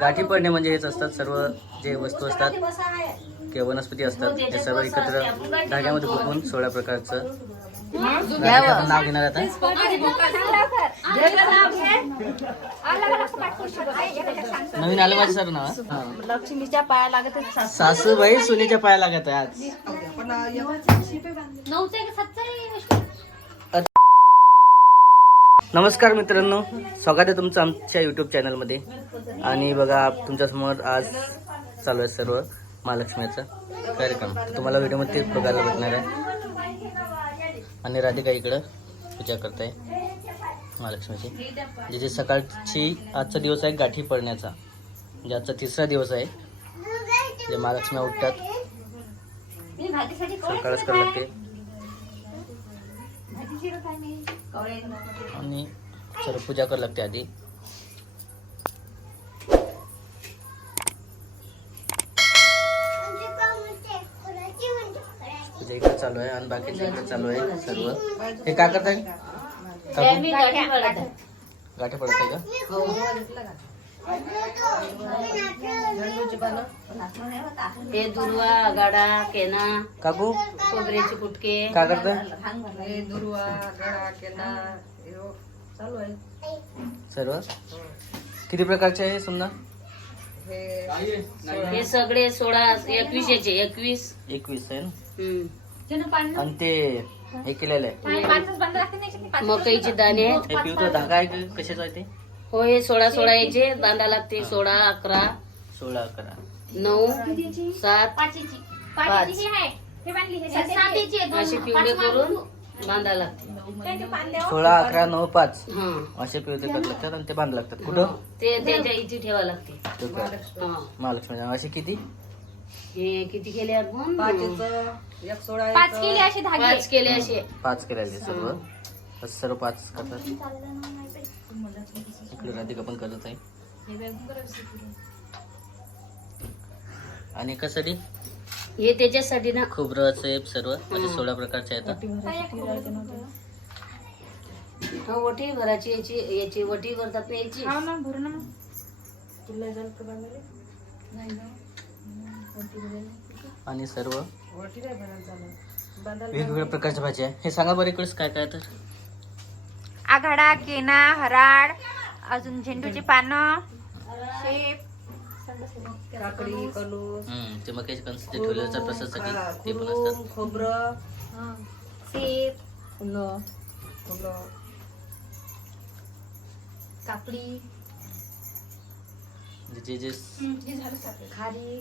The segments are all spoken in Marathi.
गाठी पडणे म्हणजे हेच असतात सर्व जे वस्तू असतात किंवा वनस्पती असतात हे सर्व एकत्र धाग्यामध्ये गुंतवून सोळा प्रकारचं नाव घेणार आता. नवीन आलं माझं सर नाव लक्ष्मीच्या पाया लागत सासूबाई सुनेच्या पाया लागत आहे आज. नमस्कार मित्रांनो स्वागत आहे तुमचं आमच्या युट्यूब चॅनलमध्ये आणि बघा तुमच्यासमोर आज चालू आहे सर्व महालक्ष्मीचा कार्यक्रम. तर तुम्हाला व्हिडिओमध्ये बघायला भेटणार आहे. आणि राधिका इकडं पूजा करताय महालक्ष्मीची. म्हणजे जे सकाळची आजचा दिवस आहे गाठी पडण्याचा. म्हणजे आजचा तिसरा दिवस आहे. जे महालक्ष्मी उठतात. सकाळच करावं लागते. आणि सर्व पूजा करावं लागते आधी. पूजा इकडे चालू आहे आणि बाकीचं इकडे चालू आहे सर्व. हे काय करताय? गाठी पडत आहे का? हे दुर्वा गाडा केना काकू? खोबऱ्याचे कुटके काय करताय सर्व? किती प्रकारचे आहे समजा? हे सगळे सोळा एकवीस याचे एकवीस. एकवीस आहे ना? हम्म. आणि ते हे केलेलं आहे. मकईचे दाणे. हे पिवळं धागा आहे का कशाचं आहे ते? हो हे सोळा सोळा. याचे बांधा लागते सोळा अकरा. सोळा अकरा. नऊ सात पाच. असे पिवळे करून बांधा लागते सोळा अकरा नऊ पाच. हा. असे पिवळे करावे लागतात आणि ते बांधावे लागतात. कुठं? ते त्याच्या इथे ठेवा लागते. हा. महालक्ष्मी. असे किती? हे किती केले आपण? पाच केले असे धागे. पाच केले असे. पाच केलेले सर्व. असं सर्व पाच करतात. इकडे राधिका पण करत आहे. आणि कशासाठी? हे त्याच्यासाठी ना. खोबरं सेप सर्व म्हणजे सोळा प्रकारचे येतात हा, वटी भराची याची याची वटी भरतात ना याची. हो ना भरू ना आणि सर्व? वेगवेगळ्या प्रकारच्या भाज्या आहे हे सांगा बरं इकडेच काय काय तर. आघाडा केना हराळ अजून झेंडूची पानं शेप हम्म, ते मग कणस ते ठेवलेलं असतात प्रसादसाठी ते पण असतात. सेप काकडी. म्हणजे जे जे खारी.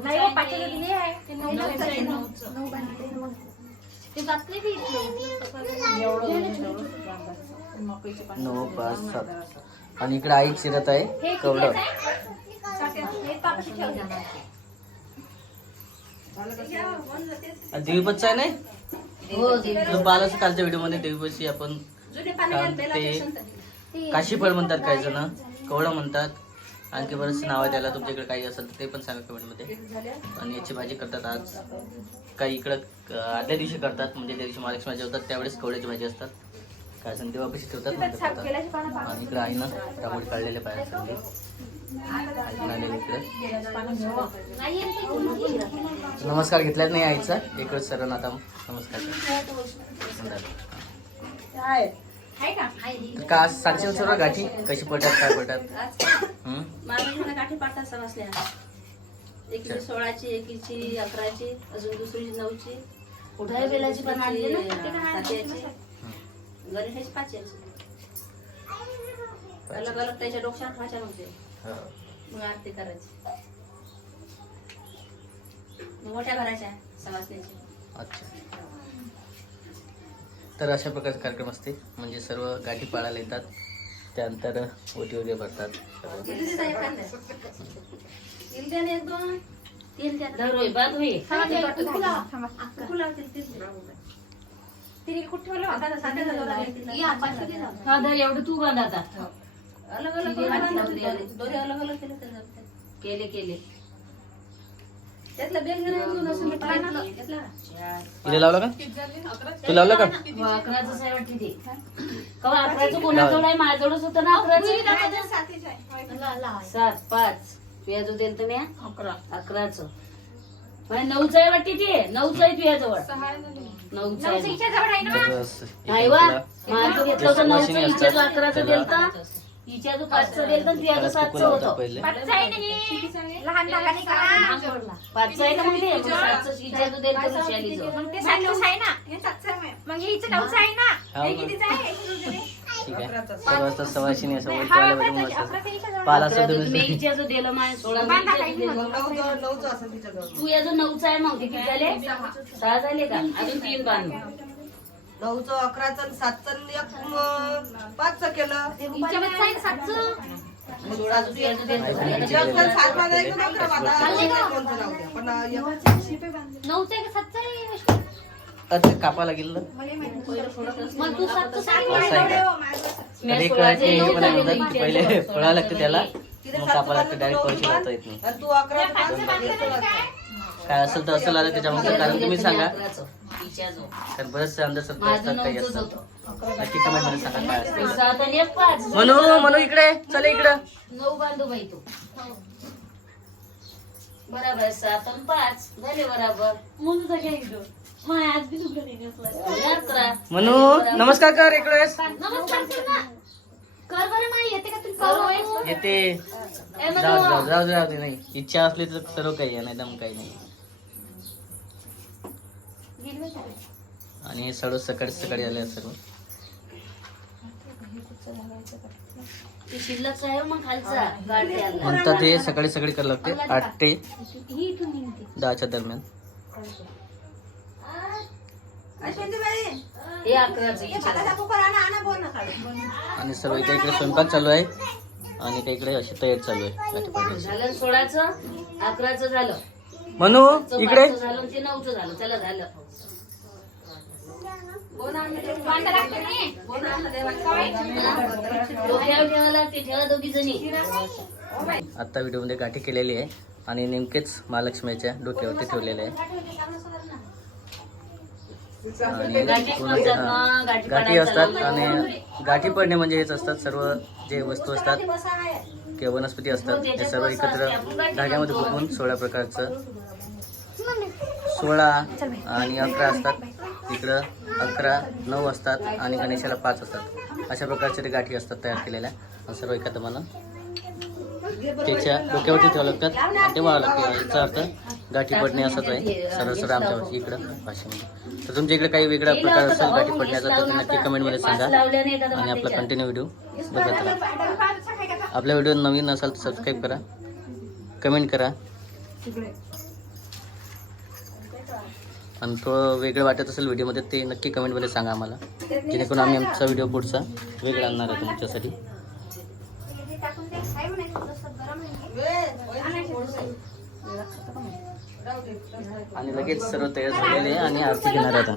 नाही पाचचं दिले आहे. ते नऊचं आहे, नऊचं. नऊ. ते बातमी बी नऊ पाच सात. आणि इकडे आई चिरत आहे कवडं. हे देवीपतचं आहे नाही? हो बालाचं कालच्या व्हिडिओमध्ये देवीपतची आपण ते काशीफळ म्हणतात काही जण. कवडं म्हणतात. आणखी बरेचसे नाव आहे त्याला तुमच्याकडे काही असेल तर ते पण सांगा कमेंटमध्ये आणि याची भाजी करतात आज. काही इकडं आदल्या दिवशी करतात म्हणजे त्या दिवशी महालक्ष्मी जेवतात त्यावेळेस कवड्याची भाजी असतात. काय जण तेव्हापाशी ठेवतात. आणि इकडे आहे ना काढलेले पाहिजे इकडे. नमस्कार घेतलाच नाही आईचा? इकडे सर आता नमस्कार का सांगशील सर्व गाठी? कशी पडतात काय पडतात? गाठी पाठतात समजल्या एकीची सोळाची एकीची अकराची अजून दुसरीची नऊची. उठाय बेलाची पण आणली ना? सातयाची गणेशाची पाचयाची अलग अलग त्याच्या डोक्यात भाषा म्हणते हो. मग आरती करायची. मोठ्या भरायच्या समजण्याची अच्छा. तर अशा प्रकारचे कार्यक्रम असते म्हणजे सर्व गाठी पाळायला येतात. त्यानंतर ओटी वगैरे भरतात. एवढं तू बांध आता अलग अलग. केले केले. त्यातला असं? इथे लावला का? तू लावला का? हो, अकराचंच आहे वाटते ते. कवा अकराचं कोणाजवळ आहे माझ्याजवळच होतं ना अकराचं? सात पाच. तुझ्याजवळ दिलं तर म्या अकरा. अकराचं. म्हणजे नऊचं आहे वाटते ते. नऊचं आहे तुझ्याजवळ नऊचं आहे. नाही वा. तुला माझं घेतलं होतं नऊचं हिच्याजवळ. अकराचं दिलं तर? हिच्याजवळ पाचचं दिलं तर तुझ्याजवळ त्याला सातचं होता होतं. पहिले? लहान लहान करा पाचचं आहे ना मग ते? मग सातचं हिच्याजवळ दिलं तर मग ते सातच आहे ना? हे सातचं आहे. मग हे हिचं नऊचं आहे ना? हा. कितीचं आहे? ठीक आहे. सर्व असं पाहायला. मस्त हिच्या दिलं सोळा दिलं. तू याचं नऊचं आहे मग ते किती झाले? सहा. झाले का? अजून तीन बांध नऊचं अकराचं सातचं एक पाचचं केलं. ना एक सात एक पण अकरा द्या. पण एक नऊचं आहे का सातचं? आहे? आता कापा लागेल ना मग तू सातचं सांग. असं आहे का? कळते हे पण आहे. की पहिले फळा लागते त्याला मग कापा लागते डायरेक्ट पैसे लावता येत नाही आणि तू अकरा काय? असेल तर असेल आलं त्याच्यामध्ये कारण तुम्ही सांगा. हिच्याजवळ. कारण बरेचसे अंधश्रद्धा असतात माझं काही नऊचंच असतात होतं. नक्की कमेंटमध्ये सांगा काय असतं सात आणि एक पाच म्हणू म्हणू इकडे चल इकडं. नऊ बांधू बाई तू. बराबर आहे, सात आणि पाच. झाले बराबर. आणि अकरा म्हणू नमस्कार कर इकडे. नमस्कार कर ना. कर बरं नाही येते का तुम्ही पाहू? येते. ए जाऊ म्हणू. जाऊ जाऊ जाऊ दे नाही. इच्छा असली तर सर्व काही आहे नाही दम काही नाही. आणि हे सर्व सकाळी सकाळी आले सर्व ते शिल्लक आहे मग खालचा. हे. सकाळी सकाळी करावं लागते आठ ते ही. दहाच्या दरम्यान. हे हे आणा सर्व इकडे इकडे स्वयंपाक चालू आहे आणि इकडे इकडे अशी तयारी चालू आहे. सोळाचं अकराचं झालं. म्हणू इकडे? झालं ते नऊचं झालं. त्याला झालं बांधा लागते नाही. डोक्यावर ठेवायला लागते ठेवा दोघी जणी आता व्हिडिओमध्ये गाठी केलेली आहे आणि नेमकेच महालक्ष्मीच्या डोक्यावरती ठेवलेले आहे. आणि गाठी असतात आणि गाठी पडणे म्हणजे हेच असतात सर्व जे वस्तू असतात किंवा वनस्पती असतात हे सर्व एकत्र धाग्यामध्ये गुंतवून सोळा प्रकारचं सोळा आणि अकरा असतात. इकडं अकरा नऊ असतात आणि गणेशाला पाच असतात. अशा प्रकारच्या ते गाठी असतात तयार केलेल्या. आणि सर्व एखादं मला त्याच्या डोक्यावरती ठेवावं लागतात आणि ते व्हावं लागते. याचा अर्थ गाठी पडणे असंच आहे. सरळ सरळ आमच्या इकडं भाषेमध्ये तर तुमच्या इकडे काही वेगळा प्रकार असेल गाठी पडण्याचा तर नक्की कमेंटमध्ये सांगा. आणि आपला. कंटिन्यू व्हिडिओ बघत राहा. आपला व्हिडिओ नवीन असाल तर सबस्क्राईब करा. कमेंट करा. आणि थोडं वेगळं वाटत असेल व्हिडिओमध्ये ते नक्की कमेंटमध्ये सांगा आम्हाला. जेणेकरून आम्ही आमचा व्हिडिओ पुढचा वेगळा आणणार आहे तुमच्यासाठी. आणि लगेच सर्व तयार झालेले आहे आणि आरती घेणार आहे आता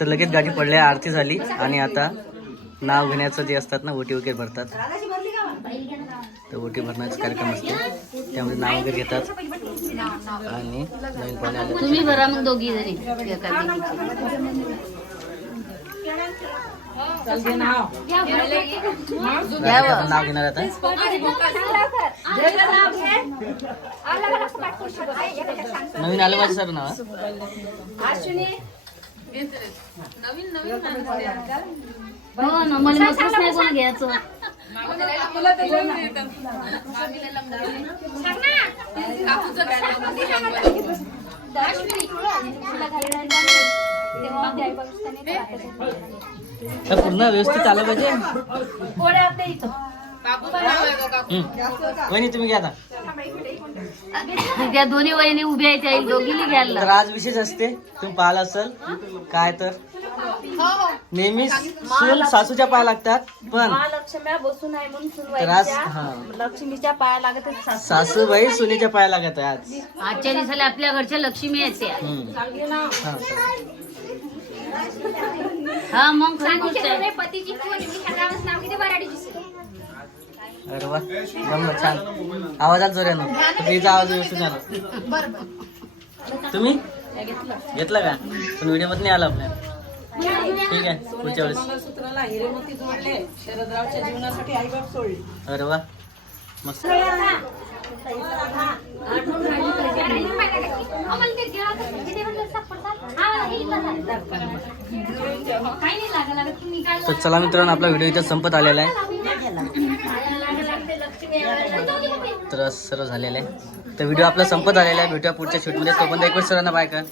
तर लगेच गाठी पडल्या आरती झाली आणि आता नाव घेण्याचं जे असतात ना ओटी वगैरे भरतात. तर ओटी भरण्याचा कार्यक्रम असतो. त्यामध्ये नाव वगैरे घेतात. आणि नवीन पाणी आलं. तुम्ही भरा मग दोघी. नाव नाव घेणार आता. नवीन आलं पाहिजे सर नाव हो ना मला मतच नाही कोण घ्यायचं. तर पूर्ण व्यवस्थित आलं पाहिजे? हम्म. वहिनी तुम्ही घ्या आता. त्या दोन्ही वहिनी उभ्या आहेत त्या दोघीली घ्यायला. तर आज विशेष असते. तुम्ही पाहिलं असेल. काय तर. नेहमी सून सासूच्या पाय लागतात पण महालक्ष्म्या बसून आहे म्हणून तर आज सुनवाईच्या हा. लक्ष्मीच्या पाया लागत आहेत सासू. सासूबाई सुनेच्या पाय लागत आहे आज. आजच्या दिवसाला आपल्या घरच्या लक्ष्मी हम्म. हा. हा मग खरी गोष्ट आहे पतीची मी ह्या नाव अरे वा गंमत छान. आवाजात जोऱ्यानं तिचा आवाज व्यवस्थित आला तुम्ही? घेतला का? पण व्हिडिओमध्ये नाही आला आपल्या ठीक आहे पुढच्या वेळेस. जीवनासाठी अरे वा मस्त. तर चला मित्रांनो आपला व्हिडिओ इथे संपत आलेला आहे. तर सर्व झालेलं आहे. तर व्हिडिओ आपला संपत आलेला आहे. भेटूया पुढच्या शूटमध्ये तोपर्यंत एक वेळ सरांना बाय कर.